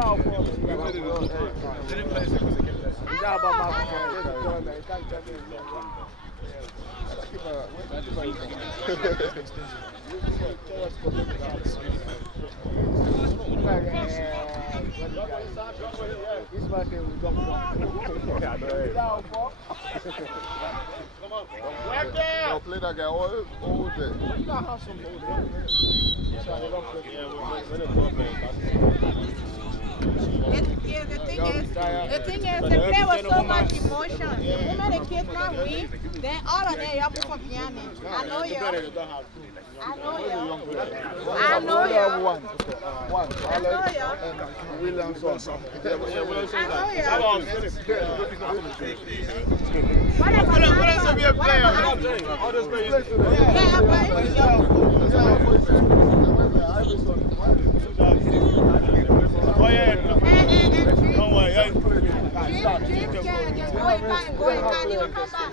They'll play that guy all day. You gotta have some the thing is, the play was so much emotion. You know the kids not win, then all of them you have to come behind me. I know you. I know you. I know you. One. I know you. Williamson. I know you. Oh yeah, don't worry. James can just go in back, he will come back.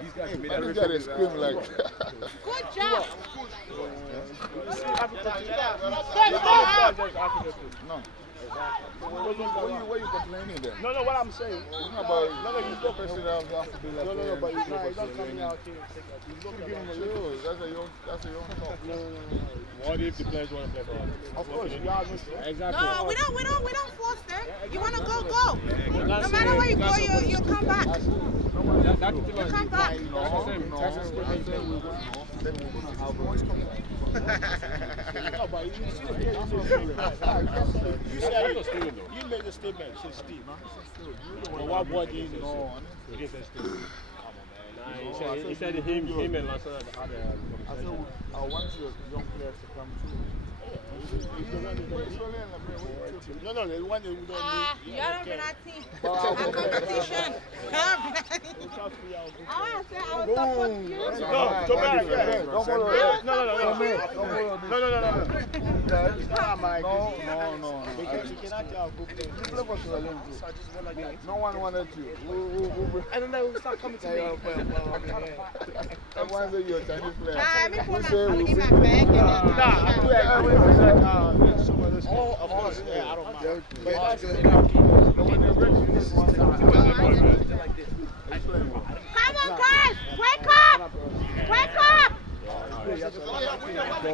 These guys scream like good job. no. What you complaining then? No, what I'm saying. It's not about you professional have to be like But he's not coming out here. That's a young talk. No. What if the players want to play for us? Of course, exactly. No, we don't force them. You want to go. No matter where you go, you come back. You come back. No, but you made a statement. Say Steve. What boy did he say? He didn't say Steve. He said him and Lancer had a conversation. I said I want your young players to come through. No, the one that we don't need. You don't be that team. A competition. I was support you. No. No one wanted you. I don't know. We'll start coming to me. Everyone say you're a Chinese player. Me put my money in my bag. Oh, of course. Yeah, I don't mind. But Come on, guys! Wake up! Wake up!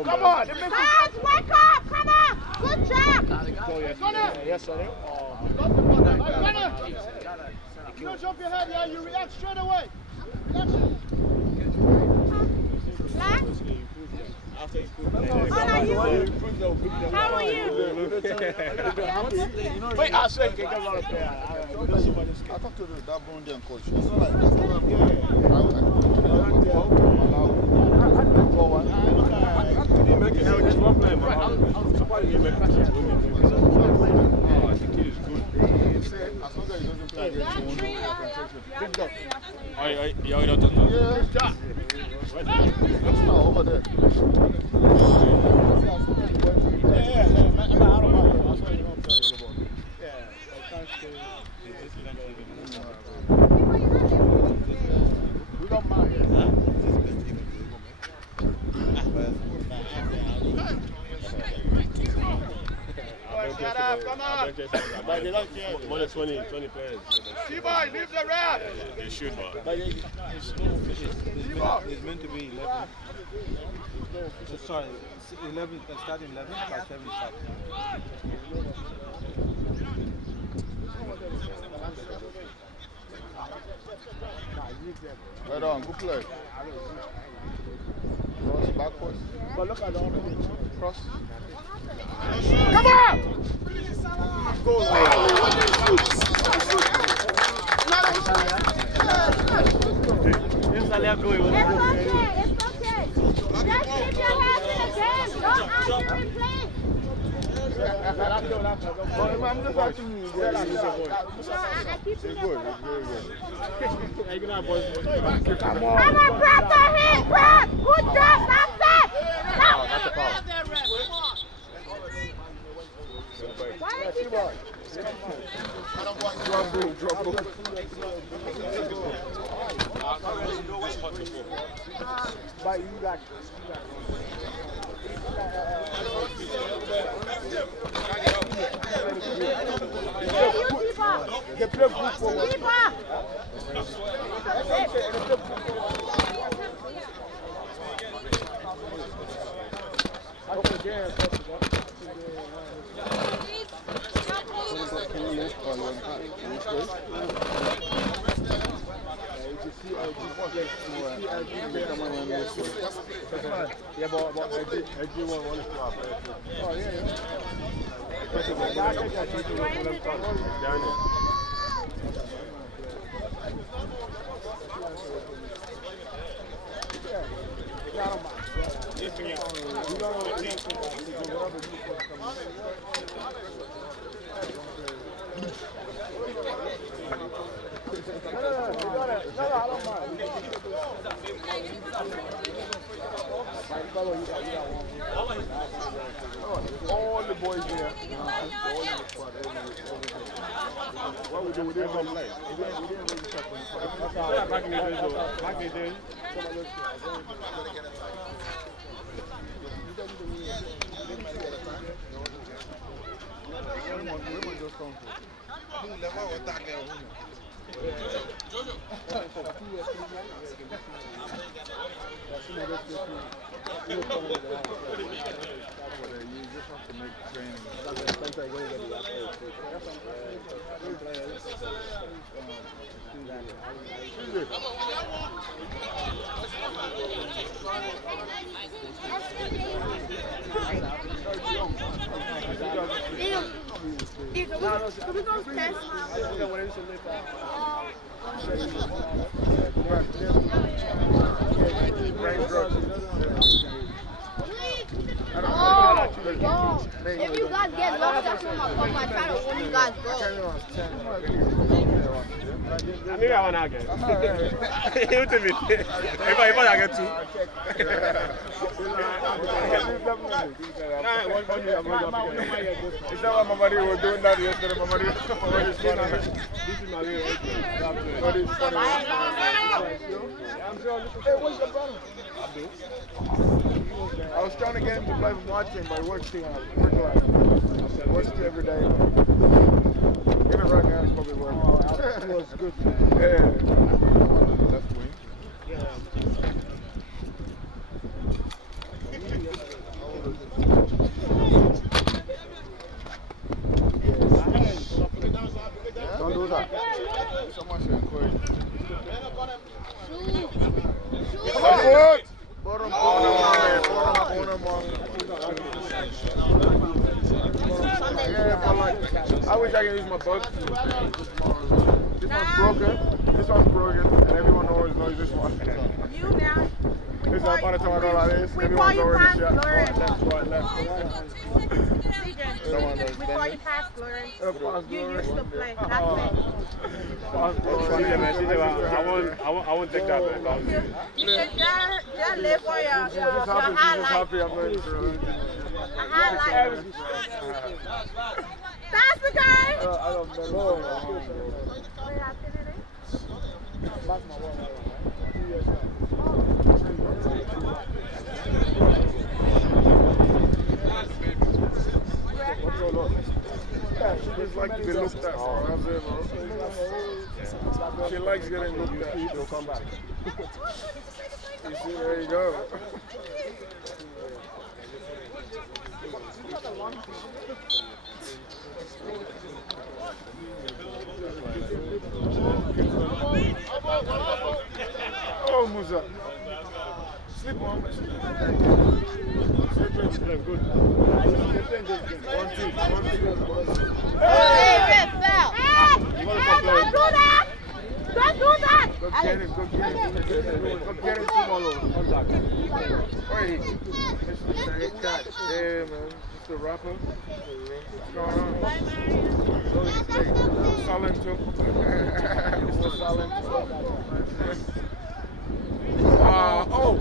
Come on! Guys, wake up! Come on! Good job! Yes, sir. You don't jump your head, yeah? You react straight away. Reaction. How are you? How are you? Wait, I said you get a lot of players. I talked to that Burundian coach. It's not like over there. We don't mind. Shut up, come on. But they don't care. More than 20 players. T-Boy, leave the rap. They should, but. It's meant to be 11. Sorry, 11. Starting 11 by 7 start. Right on, good play. Cross backwards. But look at the other Cross. Come on! Go. It's okay. Just keep your hands in the game. Don't argue and play. I'm just watching you. No, I keep it Good, it's very good. Come on, Brad, the hit, Brad. Good job, that's it. That's a foul. Why did you do it? Drop ball. But you got yeah, but I do want to stop. Oh, yeah. All the boys here. What we do with them? We didn't really check on back in the day. If you guys get lost, that's when my phone, I try to when you guys go. Maybe I want to get. You tell me. If I get two. Is that what Mamadi was doing that yesterday? Mamadi is funny. This is my real Hey, what's the problem? I was trying to get him to play with my team, but he works too hard. He works every day. Even right now, it's probably working. It was good. Yeah. Left wing. Yeah. Don't do that. Someone should encourage. I wish I could use my boat. This one's broken. This one's broken, and everyone always knows this one. You now. This is by the time I go like this. Everyone's already shot. Left, right. Before you pass Lauren, you used to play. That's I won't take that back. You should just live for your highlight. A highlight. That's the guy. I don't know. Yeah, she just likes to be looked at. She likes getting looked at. She'll come back. You see, there you go. Oh, Musa. Sleep on. Good. Hey, Red fell. Don't do that. Don't do that. Go get him tomorrow. Wait. Yeah, man. It's the rapper. What's going on? Silent too. Mr. Silent. Oh!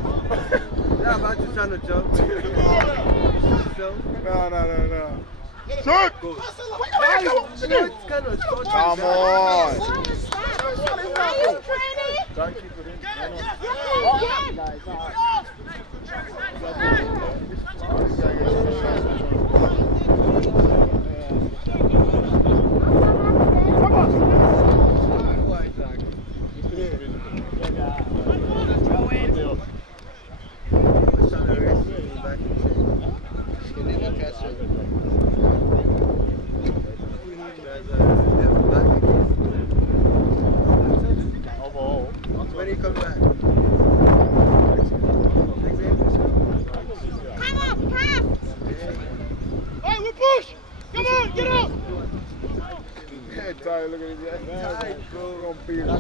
Yeah, I'm actually trying to jump. No. Shoot! It's kind of short. Come on! Are you training? Don't keep it in. Tight, bro. We're gonna beat them.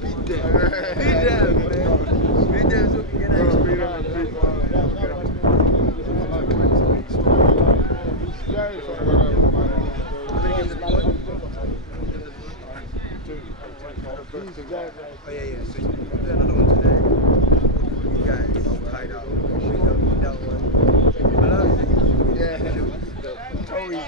Beat them, man. Beat them so we can get We're gonna beat that. them. Oh yeah, yeah. So you do another one today. You guys tied up. That one. I love it. Yeah. Toey.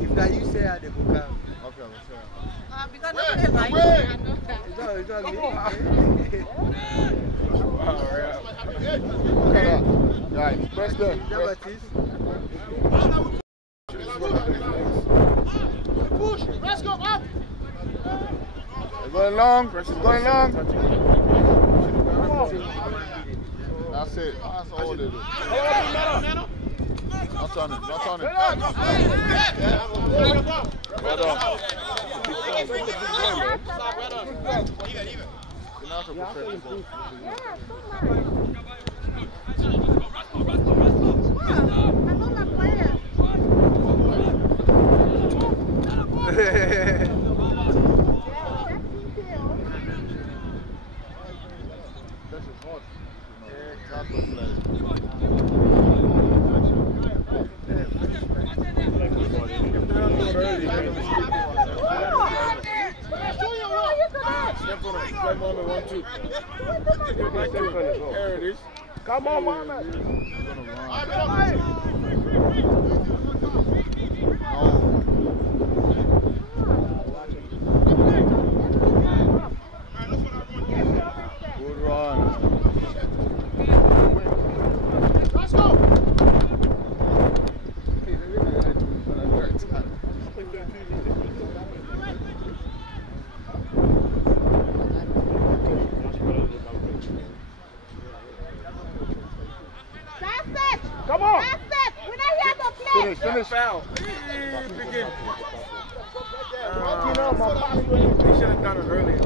If now you say I they go come. Okay, let's see. Because nobody likes me, I know that. It's not me. Guys, press them. Push. Let's go up. It's going long. It's going long. That's it. That's all they do. Not on it. Not on it. Well done. You're not a professional. There it is. Come on, Mohammed. Good run. Let's go. Come on. That's it. We're not here to play. Finish. Foul. Begin. They should have done it earlier.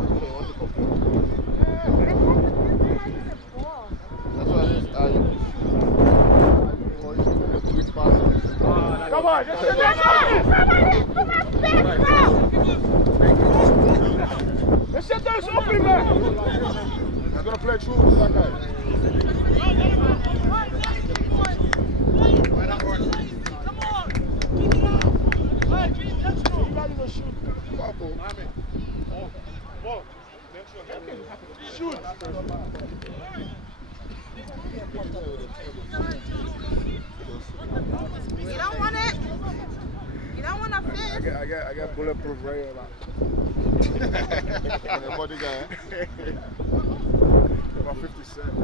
That's what it is. Come on, just sit there. Let's sit there, it's open, man. I'm going to play true with that guy. Shoot. You don't want it? You don't want to fish? I got bulletproof right here. The body guy. About 50 cents.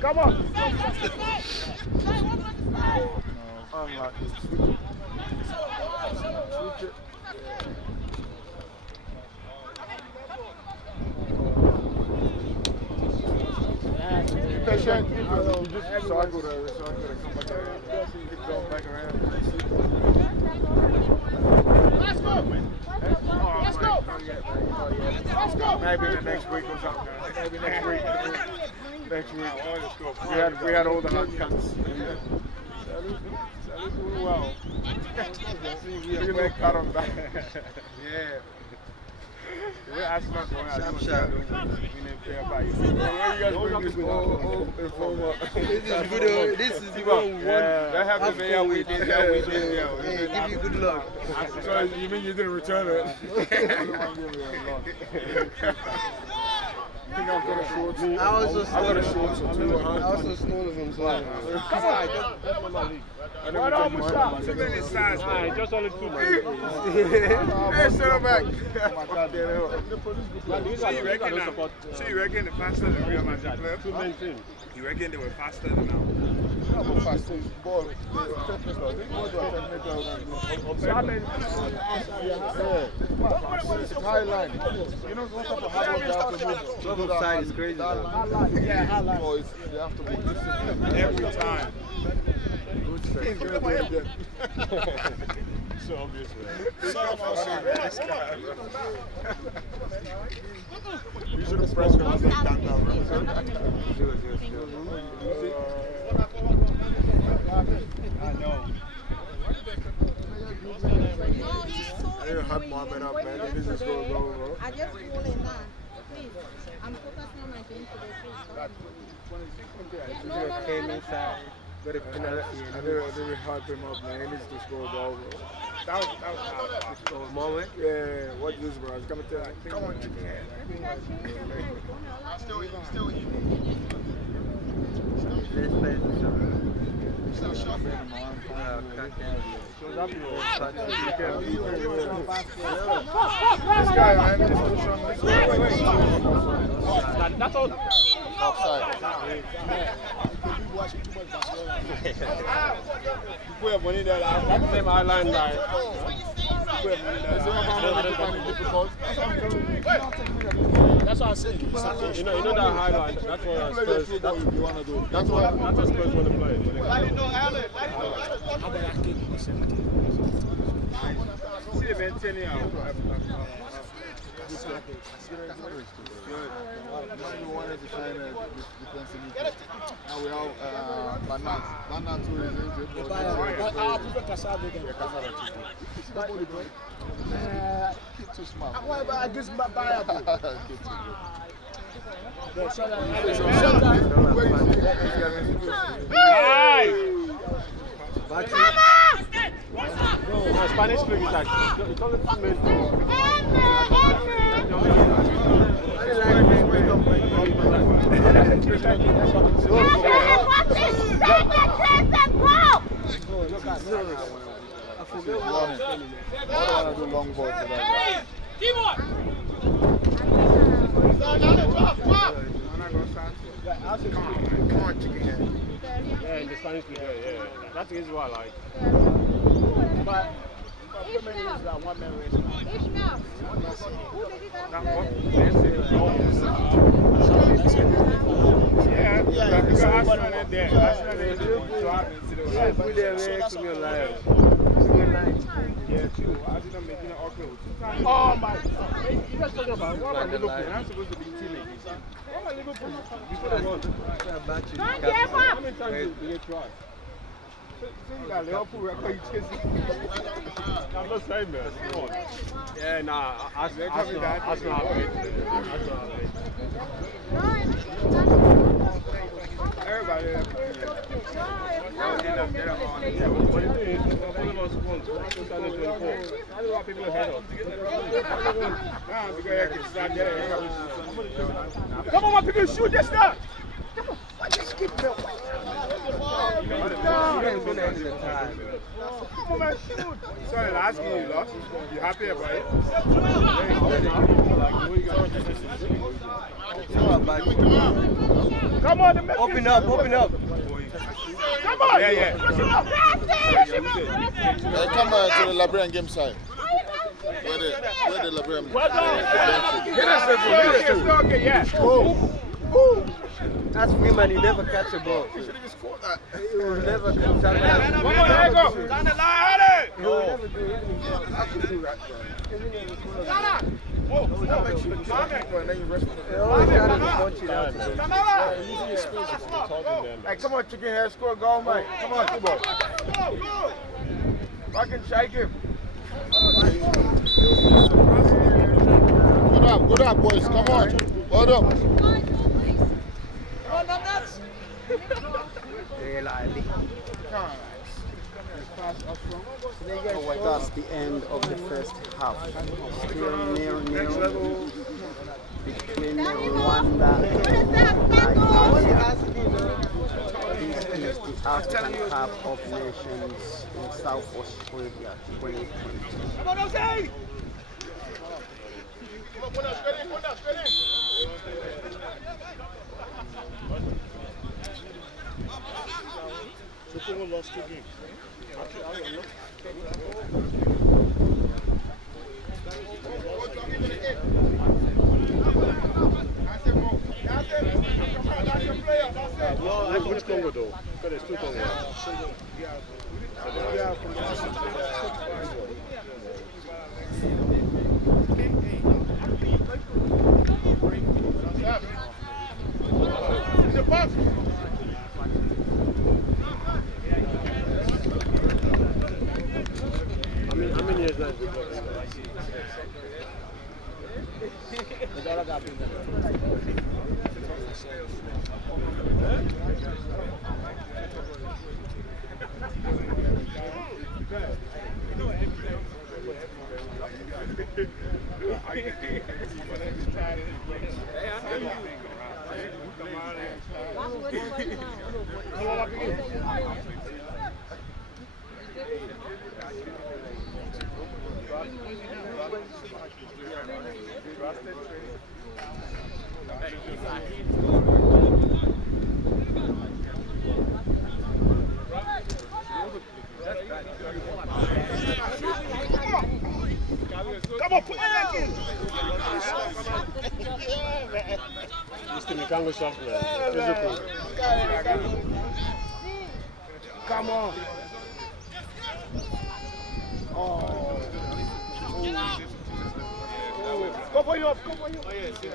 Come on. Unlucky. Patient. You just recycle though. Recycle to come back around. Keep going back around. Let's go. Let's go. Let's go. Maybe the next week or something. Maybe next week. Next week. We had all the hard cuts. Salute doing well. You look cut on back. Yeah. We're asking us going out. We didn't play about you. Where you guys bring this informer? This is the wrong one. That happened to me. We did that. We did give you good luck. So you mean you didn't return it? I think I've got a short. I also stole them. So. Come on, what on with that? Too many sides, man. Just only 2 minutes. Hey, send them back. So you reckon the faster than Real Madrid player? You reckon they were faster than now? Not faster. Ball. It's high line. You know what type of hard work they have to move? Love side is crazy. Yeah, high line. They have to be disciplined every time. So obvious, man. You should have pressed when I said that now. I know. I didn't have Mohammed up, man. This is going to go, bro. I just pull it now. Please. I'm focusing on my game today. Came inside. I didn't hype him up, man. He needs to score a goal, bro. That was hard. Moment? Yeah, watch this, bro. It's coming to that. Come on, chicken head. Still eating. Let's play the show. Still shopping. This guy, man. That's all. Outside. You put your money there, that's the same island, right? You put your money there. That's what I said. You know that highlight. That's what I Spurs. That's what you want to do. That's what Spurs want to play. See the maintaining our wanted to sign a defensive midfielder. Now we have Bernard too is injured. I prefer Casado than Casado. Kid too smart. Why about this Bayern? Spanish league is actually. It's only 2 minutes. Long ball to that guy. Come on, chicken head. Yeah, in the Spanish league, yeah. That's the reason why I like. But each now. Who did he have? Yeah, because Arsenal in there. Arsenal in there. Yeah, too. Arsenal making an awkward. Oh my God! You guys talking about what about Liverpool? I'm supposed to be teammates. What about Liverpool? Before the one. How many times did you try? You got Liverpool record, you chasing. I'm not saying that. Come on. Yeah, nah. Arsenal have it. Everybody there. What do you think? All of us won 2024. How do people ahead of? Come on, my people, shoot this stuff. Just keep it. Come on, man, shoot. Sorry, last game you lost. You happy about it? Come on, Open up. Come on. Yeah. Come to the Liberian game side. Where the Liberian yeah. That's free man, you never catch a ball. He will never come down. One more, there you go. Down the line, Hardy. He will never do anything. I could do that. Whoa, They always try to punch it out. Hey, come on, chicken head, score a goal, mate. Come on, Kubo. Go. Fucking shake him. Good up, boys. Come on. Hold up. That's the end of the first half. Still nil-nil between Rwanda and Liberia. This is the Afcon Cup of Nations in South Australia 2020. Come on, Jose! Put that straight in, put that straight in. So Congo lost 2 games. I don't know. Which Congo though? Because there's 2 Congos. How many years now? Come on, put it back in. Mr. Mikango software. Physical. Come on. Oh. Go for you up, go for you. Oh, yes, yeah.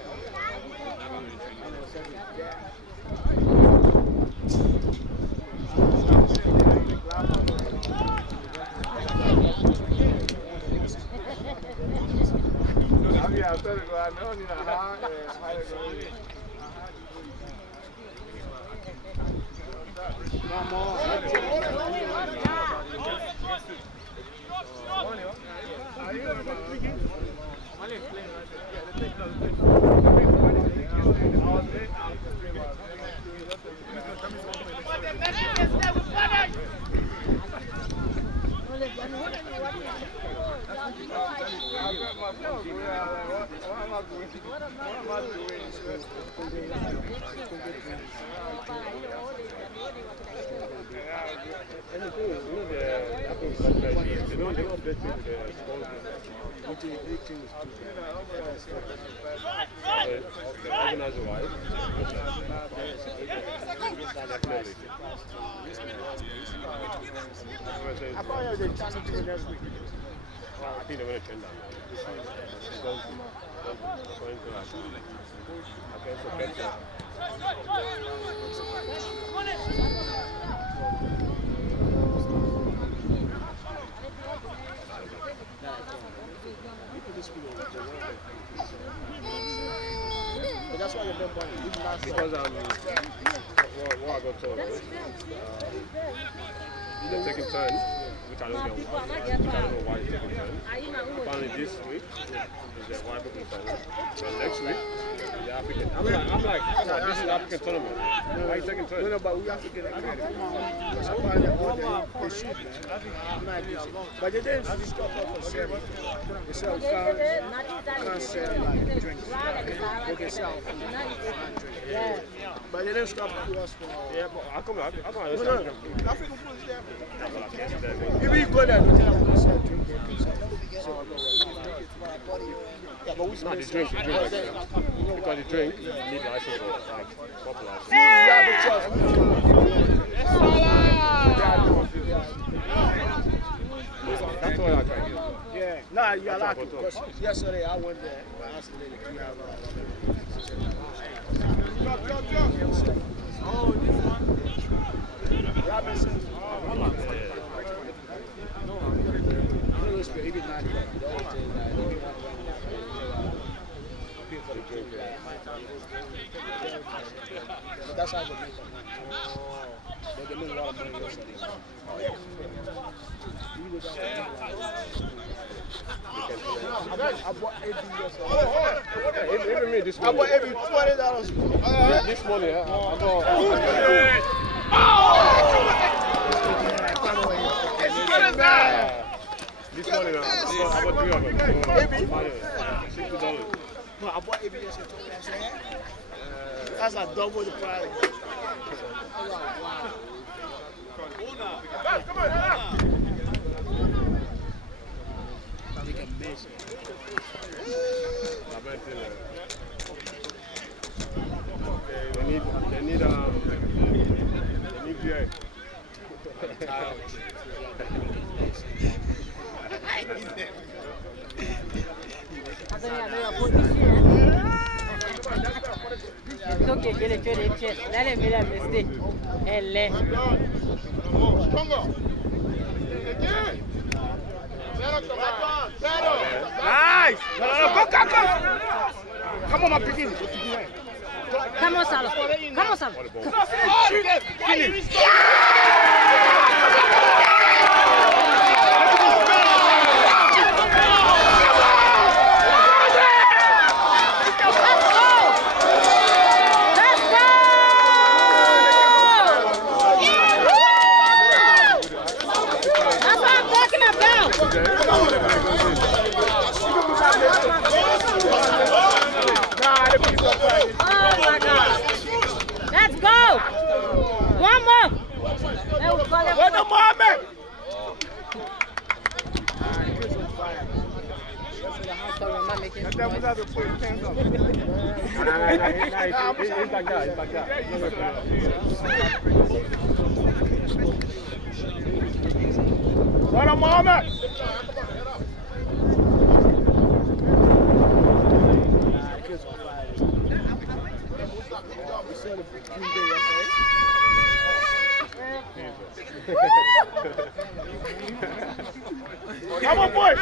I think they're going to turn down. But that's why you're not buying. Because what I got told was they're taking turns, which I don't know why they're taking turns. Apparently this week is the white people tournament. And next week is the African. I'm like, no, this is the African tournament. Why are you taking turns? No, but we have to get it credit. Because apparently they shoot, man. But they didn't stop off for selling. They sell cars, can't sell like drinks. They can sell food and drink. But they didn't stop to us for... Yeah, but I come understand. African food is there. If you go there, they'll tell them to sell drink. So Yeah, but we not the drink. Because the drink, you need license or like proper license. That's all I can get. Yeah, nah, you're allowed to. Yesterday I went there, but I asked the lady, can you have oh, this one? Robinson. He did not do that. But that's how they make money. They made a lot of money yesterday. I bought AB yesterday. Even me this I morning. bought AB $20. This morning, I bought. This morning, I bought 3 of them. $60. No, I bought AB yesterday. That's like double the price. Come on. They can miss it. They need beer. It's okay, get it to the chest. Let him make a mistake. And let. Stronger. Nice! No, go! Come on, my picking. Come on, Salah. Come on, Salah. Finish! Let's go! One more! Where's the moment? What a moment! Come on, boy!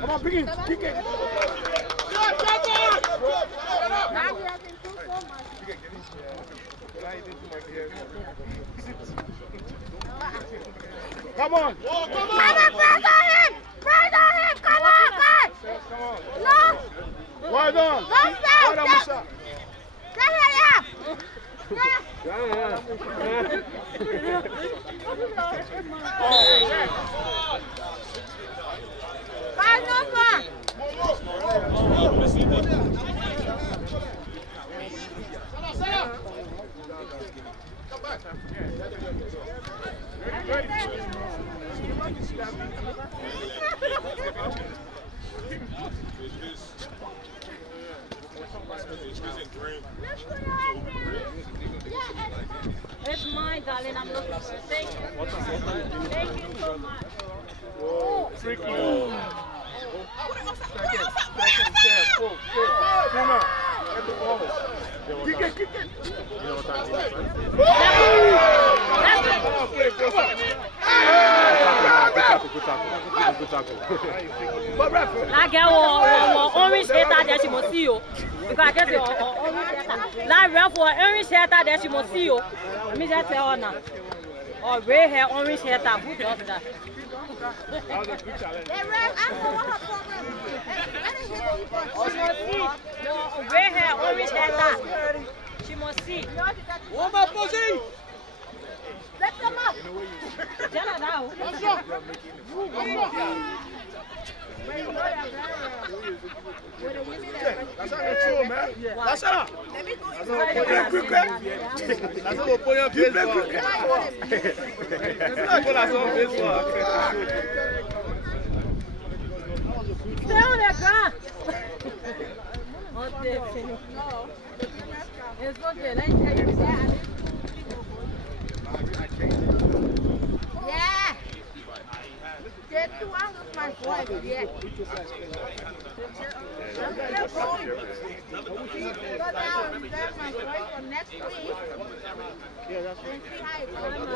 Come on, Piggy, kick it! Come on! Press on him! Come on, guys! No! Well done! Don't stop! Well done, Musa! It's mine, darling. I'm looking for it. Thank you. Thank you so much. Oh, freaky. Come on. Get the ball. Kick it. You know what time it is, right? Good tackle. That girl was orange hater that she must see you. Because I guess you're orange hater. That ref was orange hater that she must see you. Let me just tell her now. Or red hair, orange hater. Who does that? That was a good challenge. She must see. No, red hair, orange hater. She must see. One more pussy! Let them up. Jana now. That's how they chill, man. That's up. That's how they put That's how they put your Facebook. That's on Facebook. Stay on that ground. It's okay. Let me tell you that. Yeah. Get 2 hours of my voice. Yeah. Go down and reserve my voice for next week. Yeah, that's And see how it's going on.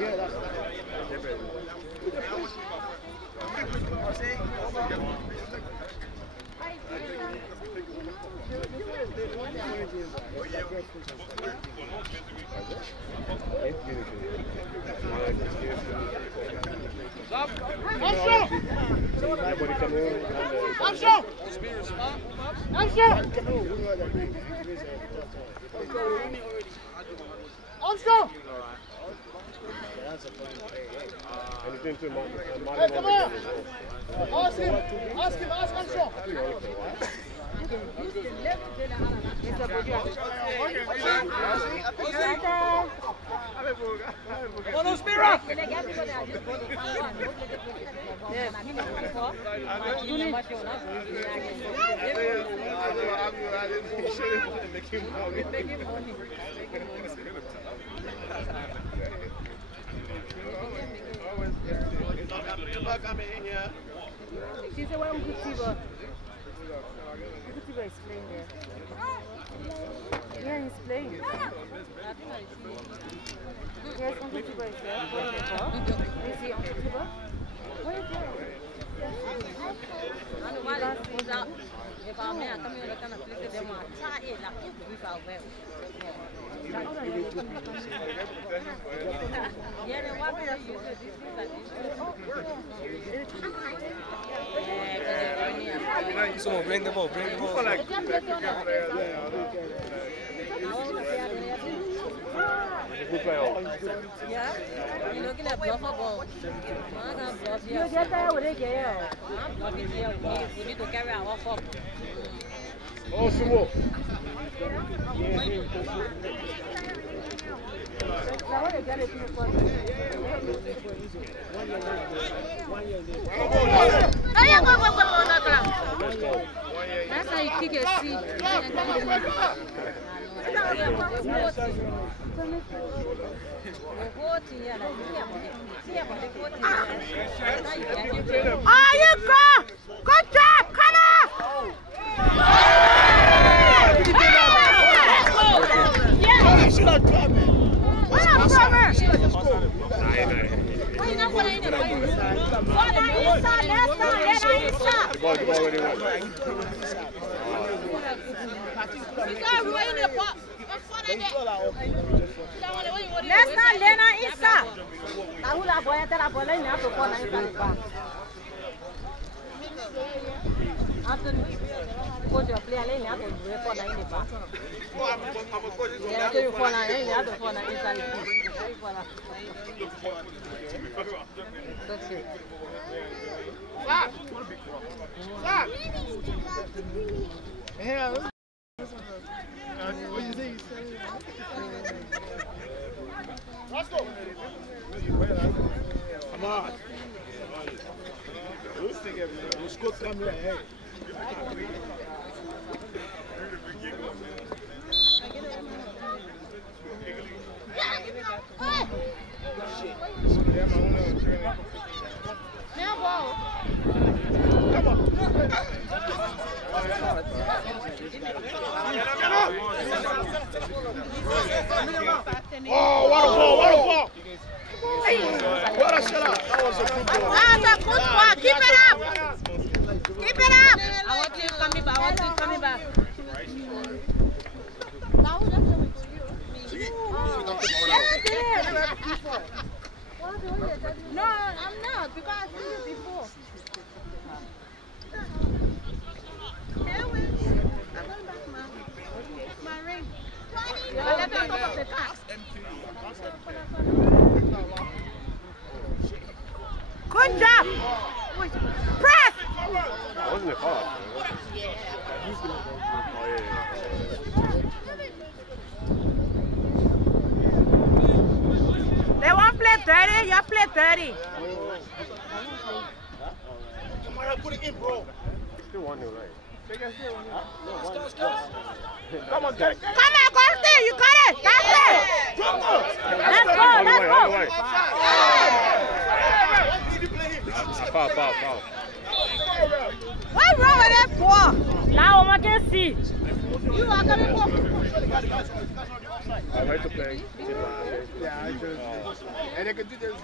yeah, that's Anything to Hey, come on! Ask him, ask Armstrong. Vamos, Mira! She said, why would you is playing there. Yeah, he's playing. Yes, Uncle Tiba is there. Is he Uncle Tiba? Where is he? So bring the ball, bring the ball. Yeah? You're looking at bluff ball. You get there with it, yeah. We need to carry our fork. Oh, some more. That's how you kick a seat. Oh, you go! Good job! Come on! Coach your player lane have to record in the back. Yeah, so you fall and you have to fall and inside the that's it. Stop! Stop! Yeah. What do you think? Let's go! Come on! Let's go come here. Hey. Now ball. Come on. Oh, what a ball, what a ball. Hey, what a shot. That was a good ball. That's a good ball. Keep it up. Keep it up. I want you coming back. I want you coming back. No, I'm not because I seen it before. I'm going back my ring. I left it on top of the car. Good job. Press. That wasn't a call. Yeah. They won't play 30, you play 30. Put it in, bro. Still 1-0, right? Come on, get it. Come on, go still, you got it. That's it. Let's go, let's go. Foul. What's wrong with that ball? Now I can see. You are coming for. I like to play. Yeah, I just. And they can do this.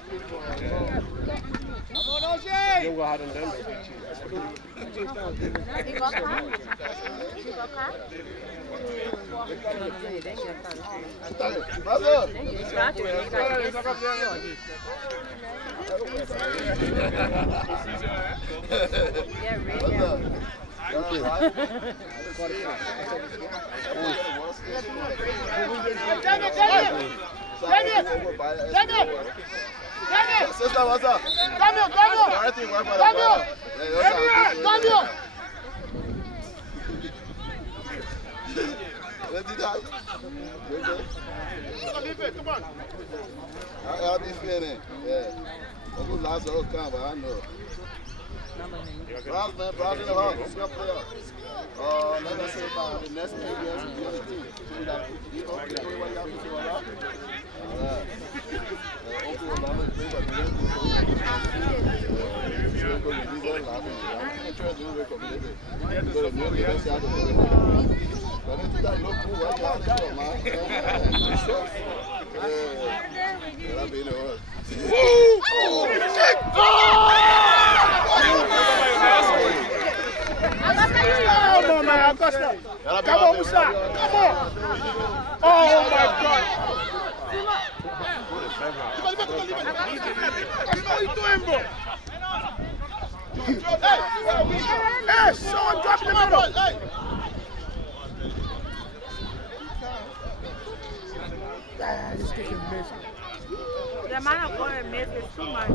Come on, O'Shea. You go hard on them. Sister, what's up? Daniel. Let's do that. Come on. I'll be spinning. Yeah. I'm going to last the whole time, but I know. Browse, man. Browse in the hall. What's going to play up? Let us say about the next 8 years, we'll be on the team. So we got to keep on doing what you got to do. All right. Come on, man. Come on, Musa. Come on. Oh, my God. What are you doing, bro? Hey, someone drop the middle. This kid is missing. The amount of ball miss is too much.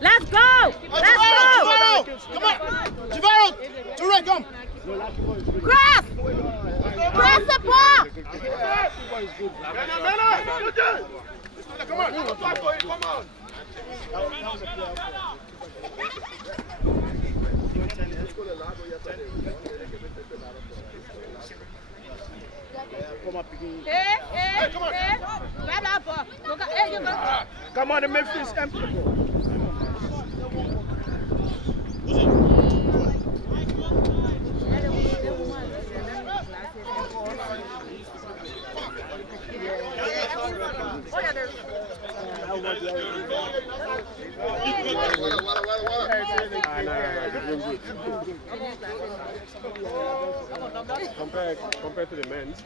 Let's go! Let's go! Come on! Javaro! Touré, come! Cross! Cross the ball! Come on! Come on! Hey, come on! Grab that ball. Hey, you go. Come on, the Memphis empty. Compared to the men's.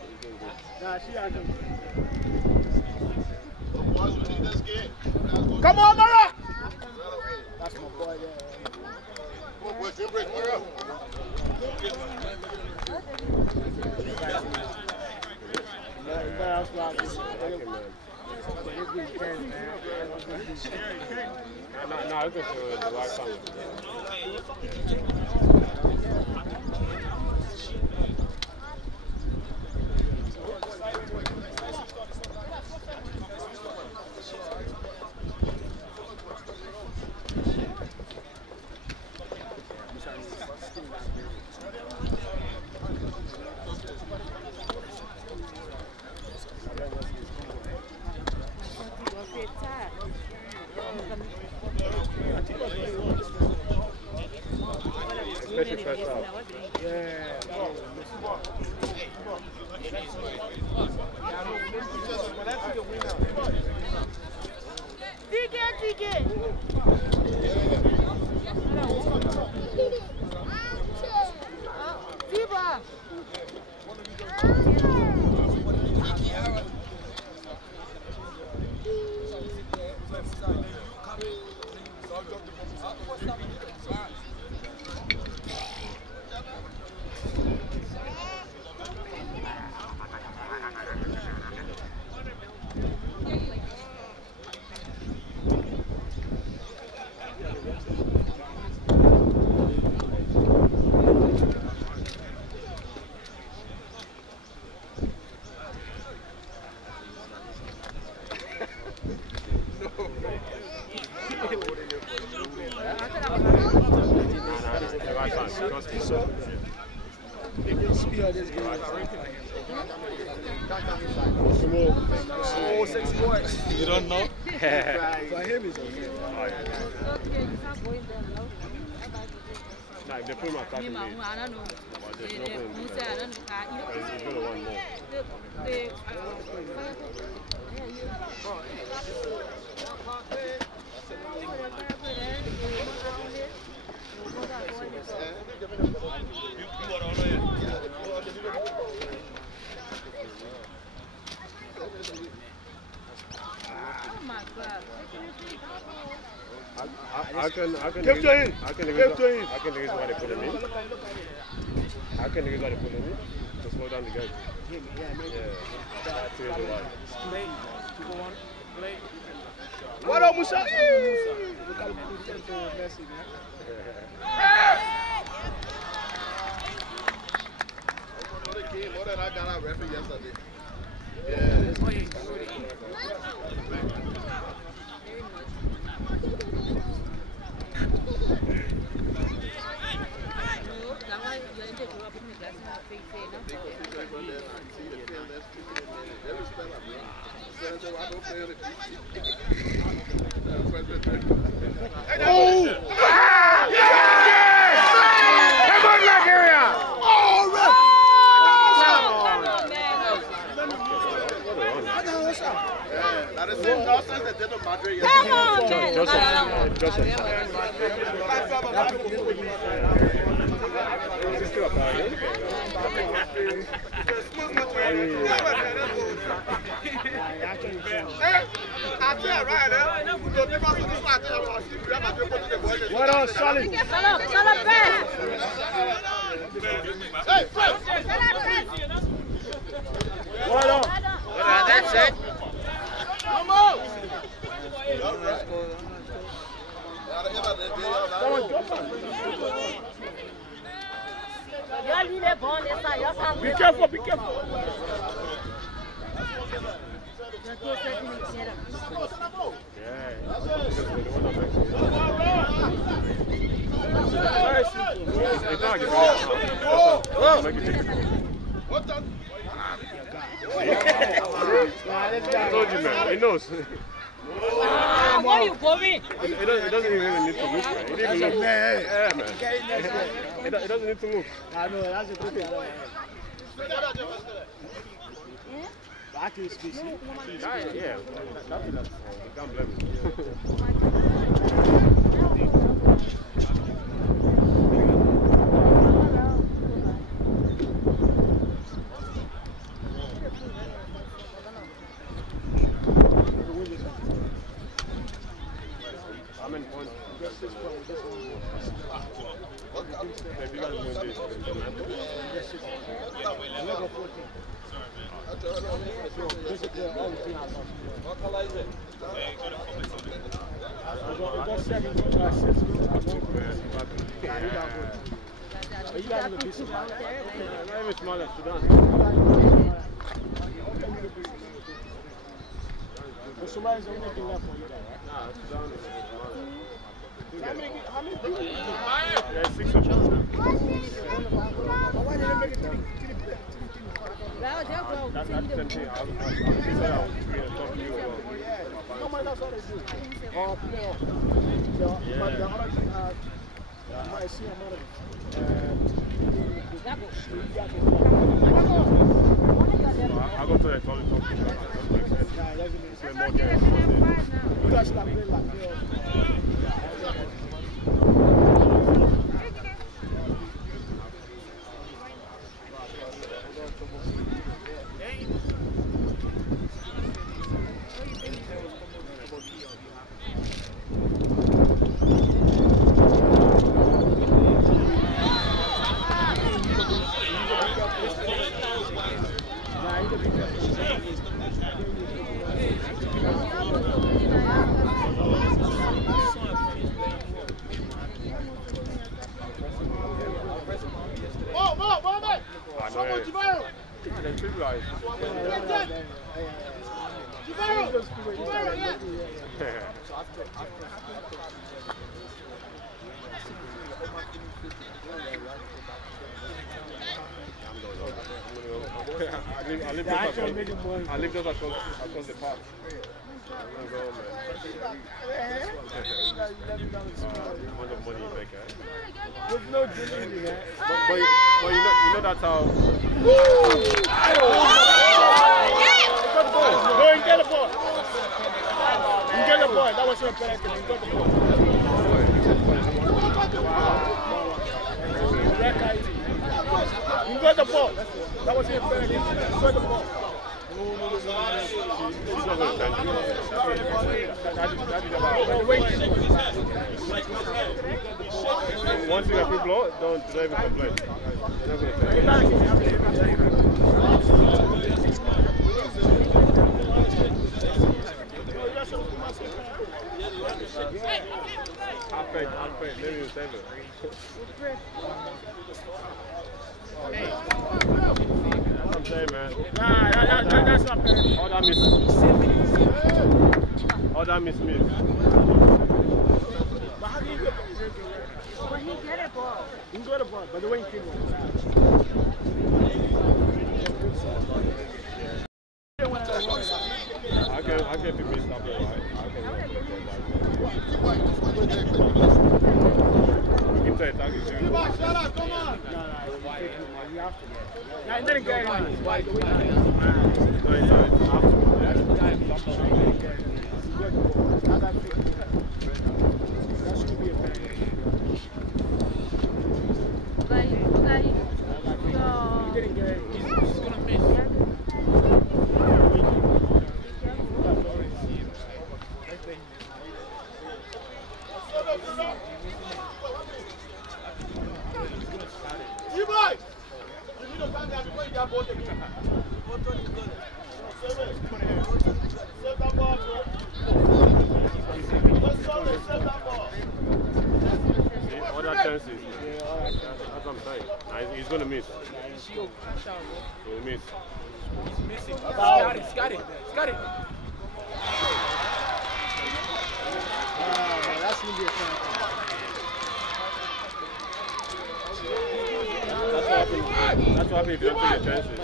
Come on, Mara! That's my boy there. No, it's just the last time. Small, sexy boys. You don't know? For him, it's okay. Oh, yeah. Nah, if they put him on top of me, there's no point. He's going to want more. I can think it's why they put him in. I can think it's why they put him in to slow down the game. Yeah, that's the reason why. What up, Musa? More than I got our referee yesterday. Yeah. Oh! Come on, Liberia! Oh, Now the same nonsense that did the Madrid Joseph. What on, Solid? What on? That's it. Come on! Be careful, be careful. I told you, man. He knows. Where are you going? It doesn't even need to look, man. It even looks. Yeah, man. It doesn't need to look. I know, that's a good thing. Back to his PC. Yeah, you can't blame him. How many points? Just 6 points. If you guys win this, just 6 points. 14. Basically, all the teams are I got 7 assists. You guys are the best. Not even smaller than Sudan. Somalia is the only thing left for you guys, right? Nah, Sudan is how many people? Yeah, 6 of them. Why did they make it 3? That's the same thing. I said I was going to talk to you about. Normally that's what they do. Or play off. But the other thing you might see a lot of I go to the toilet talk to you. You guys start playing like I live just across the park. Amount of money you make, eh? With no delivery, man. But you know that's how. Go and get the ball. You get the ball. That was your penalty. You got the ball. You got the ball. That was your penalty. You got the ball. Once you have people, don't even complain. I'll pay. Maybe you save it. Hey. That's what I'm saying, man. Nah, that's not fair. All that miss. All that miss. But how do you get the ball? But he get a ball. You got the ball, but the way you kick it. I can be missed up there, right? Keep that target, Come on. No, you have to. Nah, it didn't get anyone. No, it's after. That should be a penalty. He didn't get it. He's going to miss. All that chances. That's what I'm saying. He's going to miss. He'll miss. He's missing. He's got it. That's going to be a penalty. That's what happens if you don't take your chances.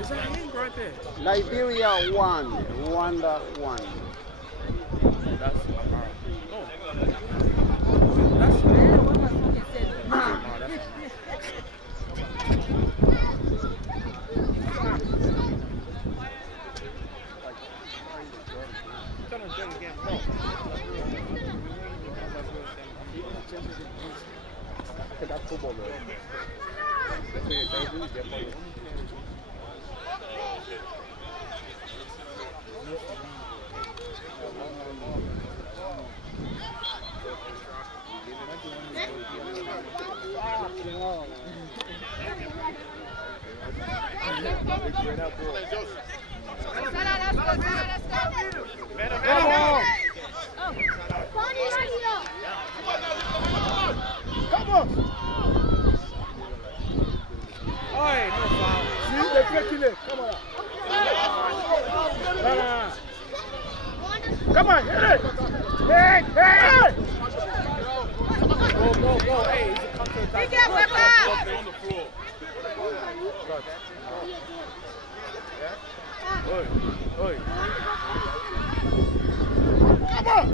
Is that him right there? Liberia 1, Rwanda 1. That's That's football, man. That's what you're trying to do, get money. Come on! Oi, no foul. See, they're taking it. Come on. Come on, hit it! Hey! Go. Hey, he's a counter attack. He gets it back. On the floor. Oi. Come on!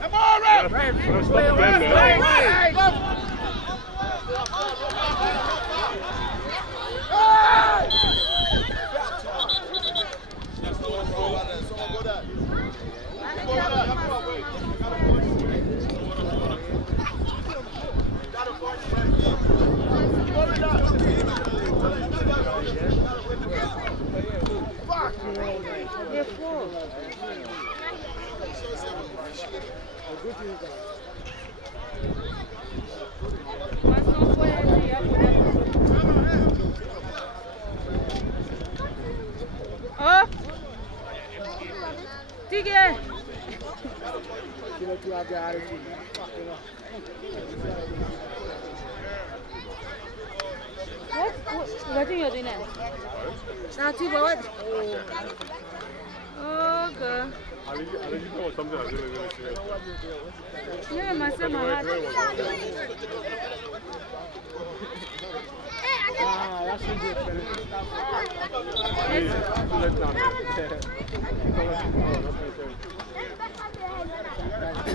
Come on, Red! Stop the game, man. Tigre. What are you doing now? Now, Tigre, what? Oh, God. I think you know something that's really, really serious. Yeah, my son, my heart.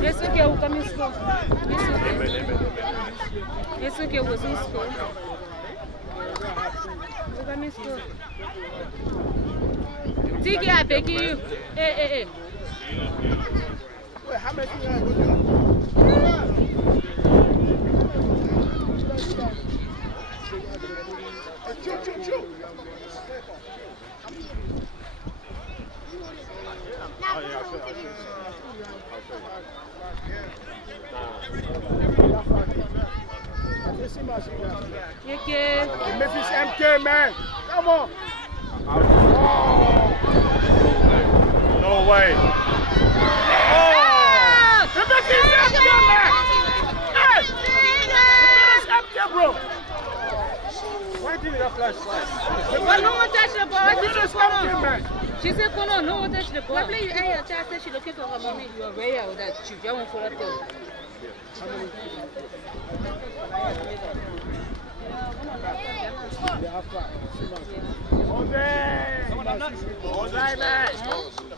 Yes, okay, we'll come in school. Yes, okay, we'll see school. We'll come in school. Tiggy, I beg you. Hey. Wait, how many people have you? Choo. Oh, yeah, Memphis MK, man. Come on. No way. The Memphis MK, man. Hey! The Memphis MK, bro. Why didn't that flash? Well, no one touched the ball. Man. She said, no one touched the ball. Probably you and your child said she looking for her mommy. You are very out that you don't want for that thing.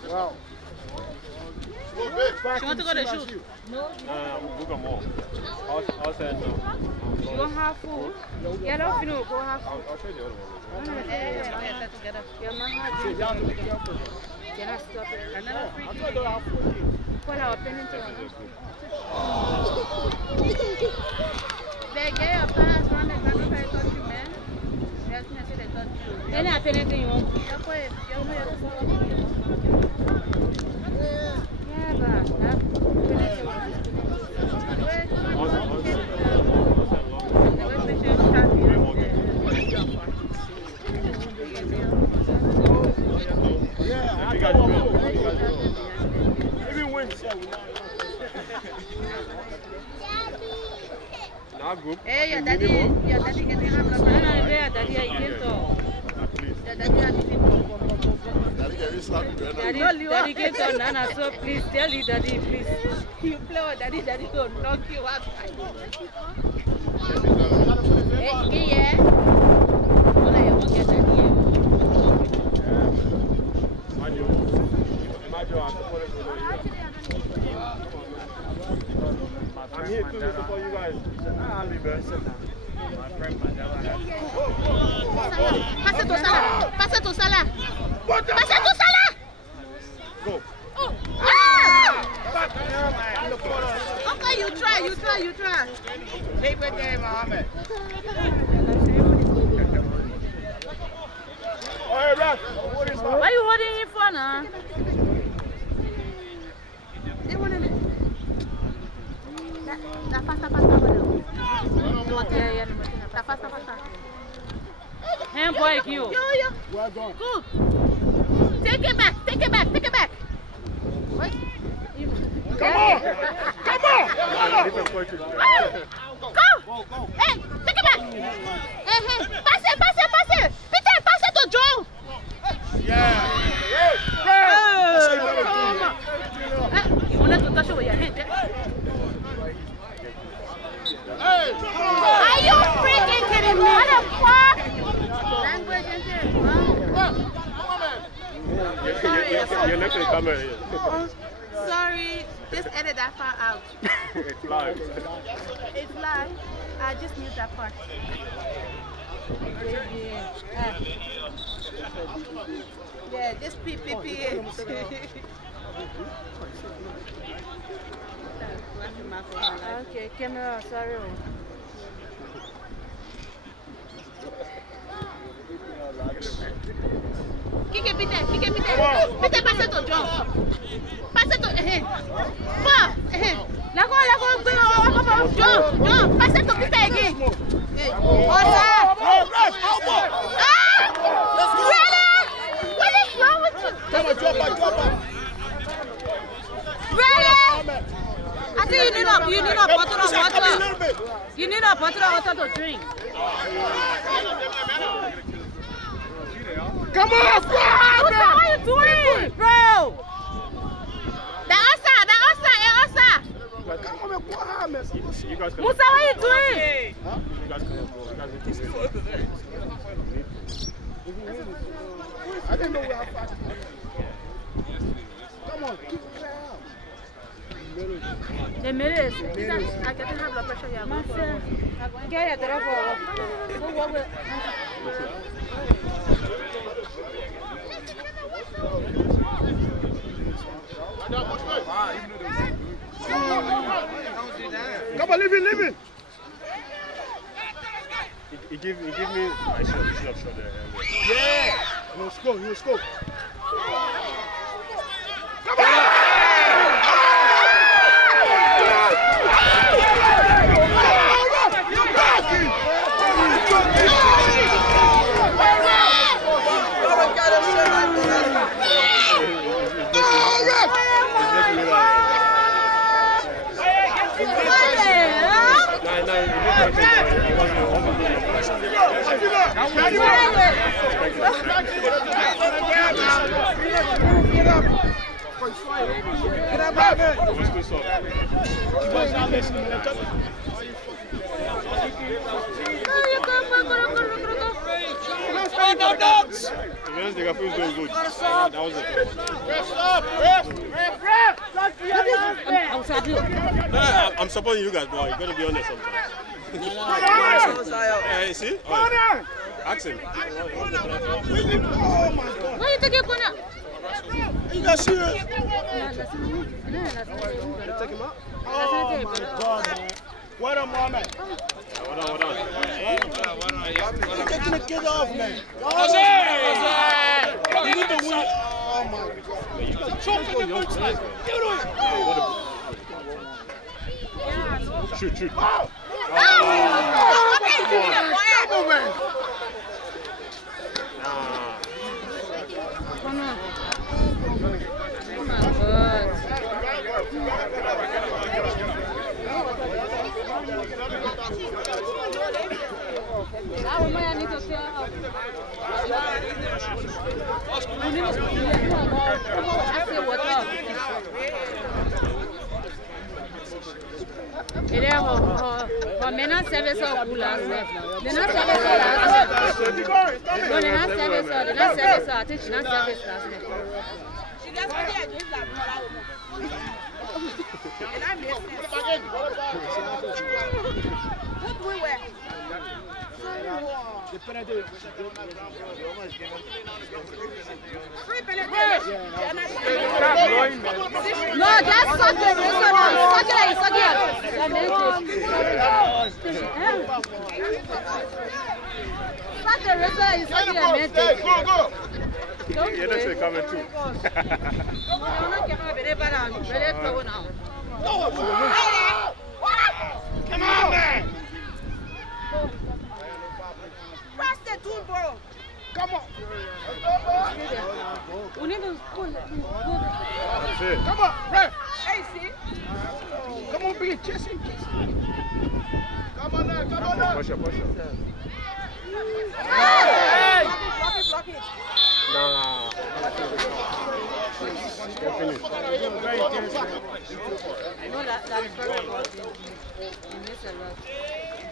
Wow. She want to go to shoot? No. We'll go more. I'll say no. You don't have food? Yeah, don't you know, go have food. I'll trade the other one. You're not happy. Cannot stop it. Another free kick. Pull our penalty. They get your pass from the back of the country, man. Any penalty you want? Yeah, but Even win, group. Hey, your daddy getting up. No, daddy, I can't talk. Daddy can't talk, Nana, so please tell you, daddy, please. You play with daddy don't knock you out. Hey, yeah. I'm here to support you guys. I'll be back. My friend Mandela. Passe tu sala. Go. Oh. Ah! Okay, you try. Leave it there, Mohammed. Hey, ref. What is that? Why are you holding him for now? They want to. La pasa. La pasa. Hand boy, you. Yo. Well done. Good. Take it back. What? Come on. Go. Hey, take it back. Hey. Pass it. Peter, pass it to Joe. Yeah. You wanted to touch it with your hand. Are you freaking kidding me? What the fuck? Language and shit. You're next to the camera here. Sorry, just edit that part out. It's live. It's live. I just mute that part. Yeah, just pee. Okay, camera, sorry. Kike, Peter. Peter, pass it to John. Pass it to Bob. John, pass it to Peter again. Really? What is wrong with you? Come on, drop back. Look, you need a bottle of water. You need a bottle of water to drink. Come on, What are you doing, bro? The Osa. You guys can. Musa, what are you doing? Huh? You guys can. I didn't know where I fucked. Come on, keep it down. The mirrors. I can't have blood pressure here. Get it, Come on, leave it. He give me my shot there. Yeah. He'll score. Come on. No dogs! The guy feels doing good. That was it. I'm supporting you guys, boy. You're going to be on there sometimes. Hey, see? Oh, ask him. Oh my God. Why you take your corner? You got serious? You take him out? Oh my God, man. What up, Mohammed? Hold on. You're taking the kid off, man. You need to win. Oh my God. You got choking the boots. Shoot. Oh, man. Come on. That woman I need to clear up. Maintenant service au couleur. Maintenant service She just put it against that and I missed it. What we wear? Free penalty. No, just suck it. Suck it. Suck the rest You're not sure coming too. Come on, man. Press the tool, bro. Come on. We need to pull. Come on, ref. Hey, see? Come on, be a chasing. Come on now. Push up. Hey! Block it. Nah. Finish. No, that's very good. You missed a lot.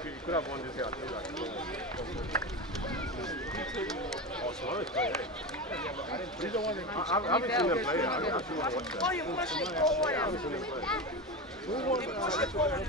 You could have won this here. I haven't seen them play. I actually want to watch that. Oh, you push it forward. I haven't seen them play. You push it forward.